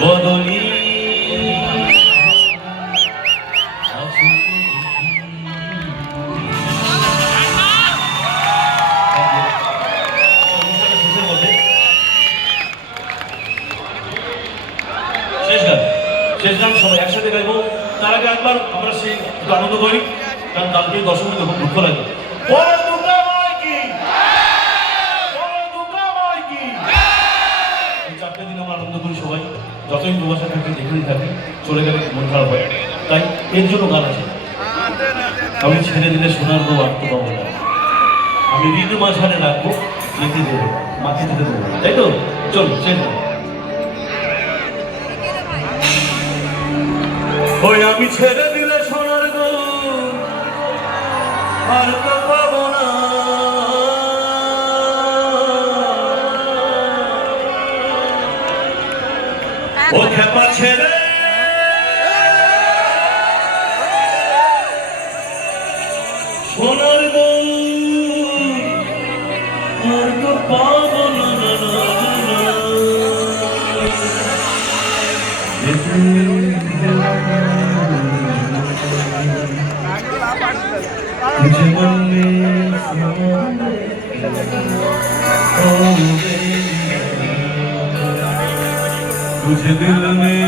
বদলি শেষ গান সবাই একসাথে গাইবো। তার আগে একবার আমরা সেই আনন্দ করি, কারণ কালকে দশমী খুব দুঃখ লাগে। এই চারটে দিন আমরা আনন্দ করি সবাই, যতই প্রবাসে থাকে যেখানেই থাকে, চলে গেলে মন খারাপ হয়। তাই এর জন্য গান আছে। আমি ছেড়ে দিলে সোনার বউ আঁকতে পাবো না, আমি ঋতু মাঝারে রাখবো, রেখে দেবো মাকে দিতে দেবো, তাই তো? চলো শেষ গান। ওই আমি ছেড়ে দিলে সোনার গো আর তো পাবো না, ও খেপা ছেড়ে সোনার গো আর তো পাবো না। तुझे मन में तुझे दिल में